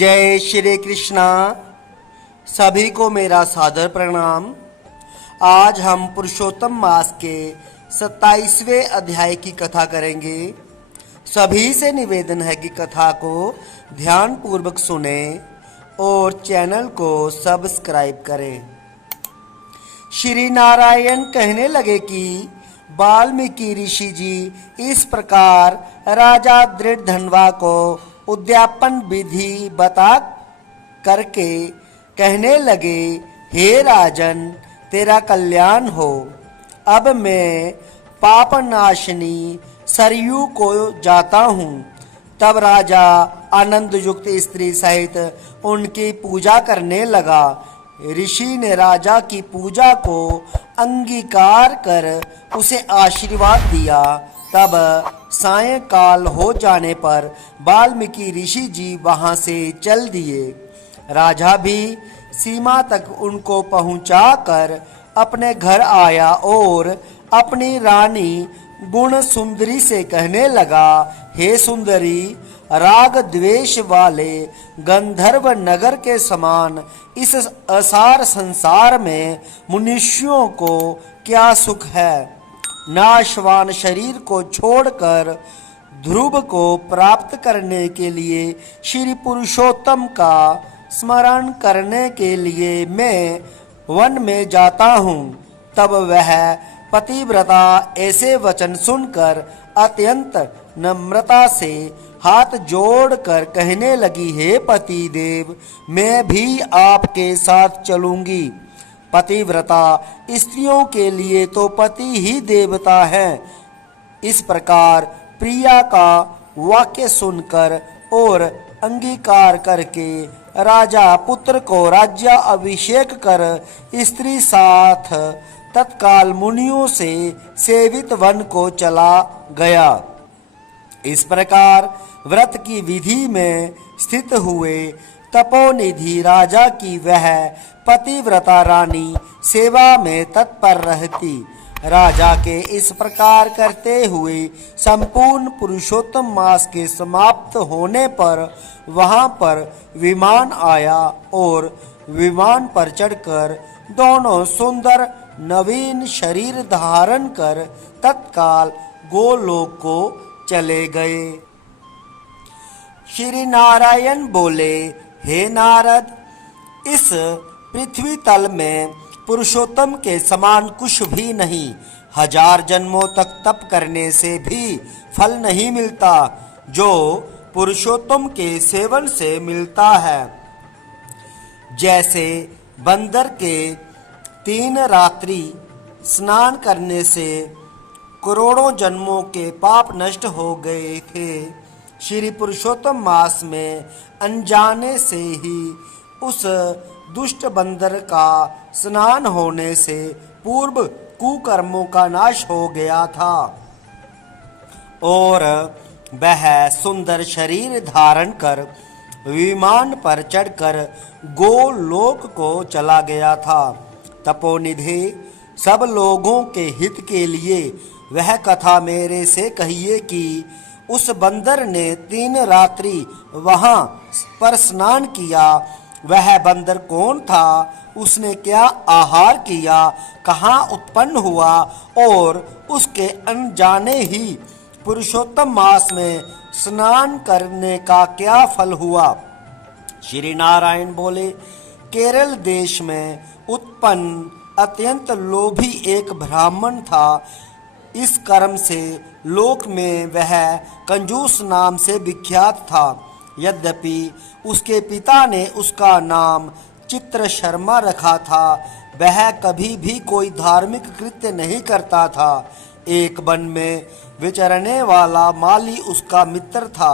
जय श्री कृष्णा। सभी को मेरा सादर प्रणाम। आज हम पुरुषोत्तम मास के 27वें अध्याय की कथा करेंगे। सभी से निवेदन है कि कथा को ध्यान पूर्वक सुने और चैनल को सब्सक्राइब करें। श्री नारायण कहने लगे कि वाल्मीकि ऋषि जी इस प्रकार राजा दृढ़धनवा को उद्यापन विधि बता करके कहने लगे, हे राजन, तेरा कल्याण हो। अब मैं पापनाशिनी सरयू को जाता हूँ। तब राजा आनंद युक्त स्त्री सहित उनकी पूजा करने लगा। ऋषि ने राजा की पूजा को अंगीकार कर उसे आशीर्वाद दिया। तब सायंकाल हो जाने पर वाल्मीकि ऋषि जी वहां से चल दिए। राजा भी सीमा तक उनको पहुंचाकर अपने घर आया और अपनी रानी गुण सुंदरी से कहने लगा, हे सुंदरी, राग द्वेष वाले गंधर्व नगर के समान इस असार संसार में मनुष्यों को क्या सुख है। नाशवान शरीर को छोड़कर ध्रुव को प्राप्त करने के लिए श्री पुरुषोत्तम का स्मरण करने के लिए मैं वन में जाता हूँ। तब वह पतिव्रता ऐसे वचन सुनकर अत्यंत नम्रता से हाथ जोड़कर कहने लगी, हे पति देव, मैं भी आपके साथ चलूंगी। पतिव्रता स्त्रियों के लिए तो पति ही देवता है। इस प्रकार प्रिया का वाक्य सुनकर और अंगीकार करके राजा पुत्र को राज्य अभिषेक कर स्त्री साथ तत्काल मुनियों से सेवित वन को चला गया। इस प्रकार व्रत की विधि में स्थित हुए तपोनिधि राजा की वह पतिव्रता रानी सेवा में तत्पर रहती। राजा के इस प्रकार करते हुए संपूर्ण पुरुषोत्तम मास के समाप्त होने पर वहां पर विमान आया और विमान पर चढ़कर दोनों सुंदर नवीन शरीर धारण कर तत्काल गोलोक को चले गए। श्री नारायण बोले, हे नारद, इस पृथ्वी तल में पुरुषोत्तम के समान कुछ भी नहीं। 1000 जन्मों तक तप करने से भी फल नहीं मिलता जो पुरुषोत्तम के सेवन से मिलता है। जैसे बंदर के 3 रात्रि स्नान करने से करोड़ों जन्मों के पाप नष्ट हो गए थे, श्री पुरुषोत्तम मास में अनजाने से ही उस दुष्ट बंदर का स्नान होने से पूर्व कुकर्मों का नाश हो गया था और वह सुंदर शरीर धारण कर विमान पर चढ़कर गोलोक को चला गया था। तपोनिधि, सब लोगों के हित के लिए वह कथा मेरे से कहिए कि उस बंदर ने 3 रात्रि वहां पर स्नान किया। वह बंदर कौन था, उसने क्या आहार किया, कहाँ उत्पन्न हुआ और उसके अनजाने ही पुरुषोत्तम मास में स्नान करने का क्या फल हुआ। श्री नारायण बोले, केरल देश में उत्पन्न अत्यंत लोभी एक ब्राह्मण था। इस कर्म से लोक में वह कंजूस नाम से विख्यात था। यद्यपि उसके पिता ने उसका नाम चित्र शर्मा रखा था, वह कभी भी कोई धार्मिक कृत्य नहीं करता था। एक वन में विचरने वाला माली उसका मित्र था।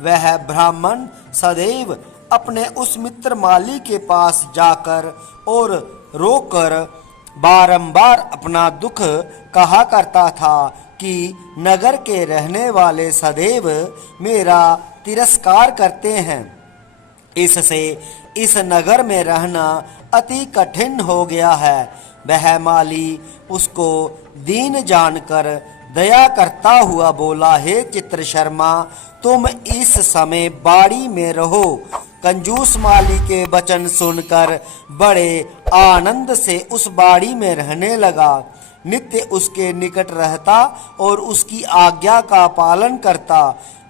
वह ब्राह्मण सदैव अपने उस मित्र माली के पास जाकर और रोकर बारंबार अपना दुख कहा करता था कि नगर के रहने वाले सदैव मेरा तिरस्कार करते हैं। इससे इस नगर में रहना अति कठिन हो गया है। वह माली उसको दीन जानकर दया करता हुआ बोला, हे चित्र शर्मा, तुम इस समय बाड़ी में रहो। कंजूस माली के वचन सुनकर बड़े आनंद से उस बाड़ी में रहने लगा। नित्य उसके निकट रहता और उसकी आज्ञा का पालन करता।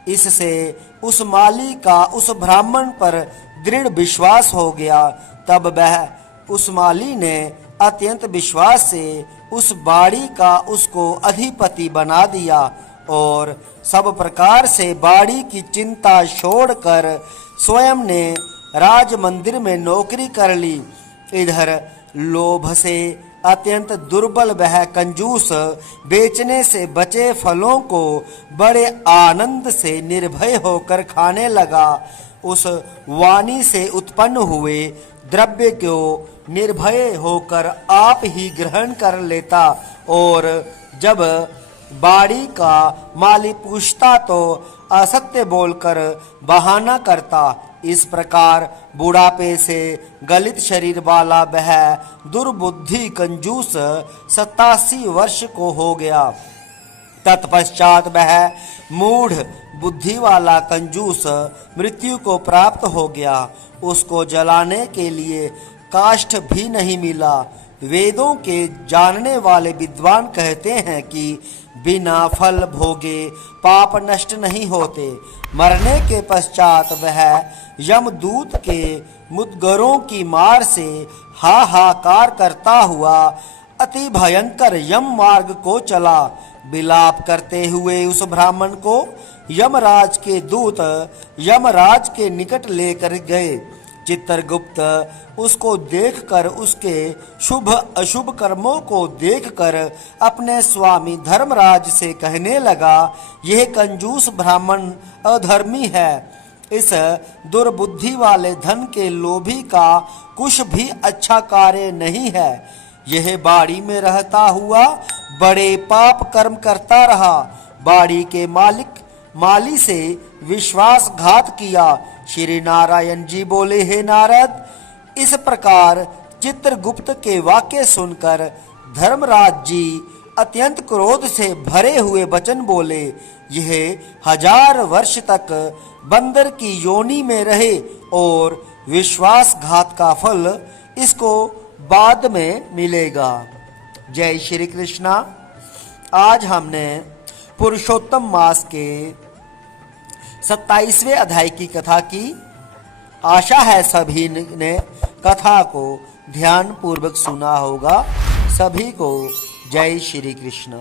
इससे उस माली का उस ब्राह्मण पर दृढ़ विश्वास हो गया। तब वह उस माली ने अत्यंत विश्वास से उस बाड़ी का उसको अधिपति बना दिया और सब प्रकार से बाड़ी की चिंता छोड़कर स्वयं ने राज मंदिर में नौकरी कर ली। इधर लोभ से अत्यंत दुर्बल वह कंजूस बेचने से बचे फलों को बड़े आनंद से निर्भय होकर खाने लगा। उस वाणी से उत्पन्न हुए द्रव्य को निर्भय होकर आप ही ग्रहण कर लेता और जब बाड़ी का माली पूछता तो असत्य बोलकर बहाना करता। इस प्रकार बुढ़ापे से गलित शरीर वाला वह दुर्बुद्धि कंजूस 87 वर्ष को हो गया। तत्पश्चात वह मूढ़ बुद्धि वाला कंजूस मृत्यु को प्राप्त हो गया। उसको जलाने के लिए काष्ठ भी नहीं मिला। वेदों के जानने वाले विद्वान कहते हैं कि बिना फल भोगे पाप नष्ट नहीं होते। मरने के पश्चात वह यमदूत के मुद्गरों की मार से हाहाकार करता हुआ अति भयंकर यम मार्ग को चला। विलाप करते हुए उस ब्राह्मण को यमराज के दूत यमराज के निकट लेकर गए। चित्रगुप्त उसको देखकर उसके शुभ अशुभ कर्मों को देखकर अपने स्वामी धर्मराज से कहने लगा, यह कंजूस ब्राह्मण अधर्मी है। इस दुर्बुद्धि वाले धन के लोभी का कुछ भी अच्छा कार्य नहीं है। यह बाड़ी में रहता हुआ बड़े पाप कर्म करता रहा। बाड़ी के माली से विश्वासघात किया। श्री नारायण जी बोले, हे नारद, इस प्रकार चित्रगुप्त के वाक्य सुनकर धर्मराज जी अत्यंत क्रोध से भरे हुए वचन बोले, यह 1000 वर्ष तक बंदर की योनि में रहे और विश्वासघात का फल इसको बाद में मिलेगा। जय श्री कृष्णा। आज हमने पुरुषोत्तम मास के 27वें अध्याय की कथा की। आशा है सभी ने कथा को ध्यान पूर्वक सुना होगा। सभी को जय श्री कृष्ण।